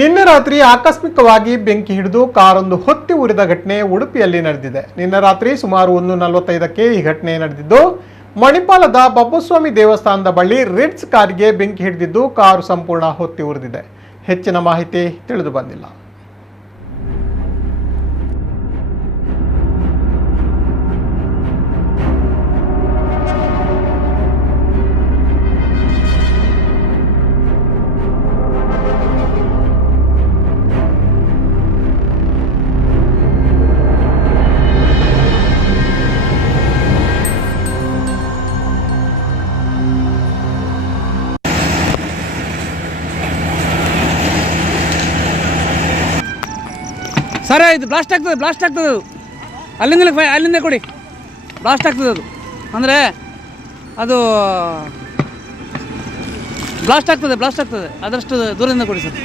ನಿನ್ನೆ ರಾತ್ರಿ ಆಕಸ್ಮಿಕವಾಗಿ ಬೆಂಕಿ ಹಿಡಿದು ಕಾರೊಂದು ಹೊತ್ತಿ ಉರಿದ ಘಟನೆ ಉಡುಪಿಯಲ್ಲಿ ನಡೆದಿದೆ. ನಿನ್ನೆ ರಾತ್ರಿ ಸುಮಾರು 1:45ಕ್ಕೆ ಈ ಘಟನೆ ನಡೆದಿದ್ದು, ಮಣಿಪಾಲದ ಬಬ್ಬಸ್ವಾಮಿ ದೇವಸ್ಥಾನದ ಬಳಿ ರಿಟ್ಸ್ ಕಾರಿಗೆ ಬೆಂಕಿ ಹಿಡಿದಿದ್ದು ಕಾರು ಸಂಪೂರ್ಣ ಹೊತ್ತಿ ಉರಿದಿದೆ. ಹೆಚ್ಚಿನ ಮಾಹಿತಿ ತಿಳಿದು ಬಂದಿಲ್ಲ. ಸರ್, ಇದು ಬ್ಲಾಸ್ಟ್ ಆಗ್ತದೆ ಅಲ್ಲಿಂದ ಕೊಡಿ. ಬ್ಲಾಸ್ಟ್ ಆಗ್ತದೆ ಅದು, ಅಂದರೆ ಅದು ಬ್ಲಾಸ್ಟ್ ಆಗ್ತದೆ ಅದಷ್ಟು ದೂರದಿಂದ ಕೊಡಿ ಸರ್.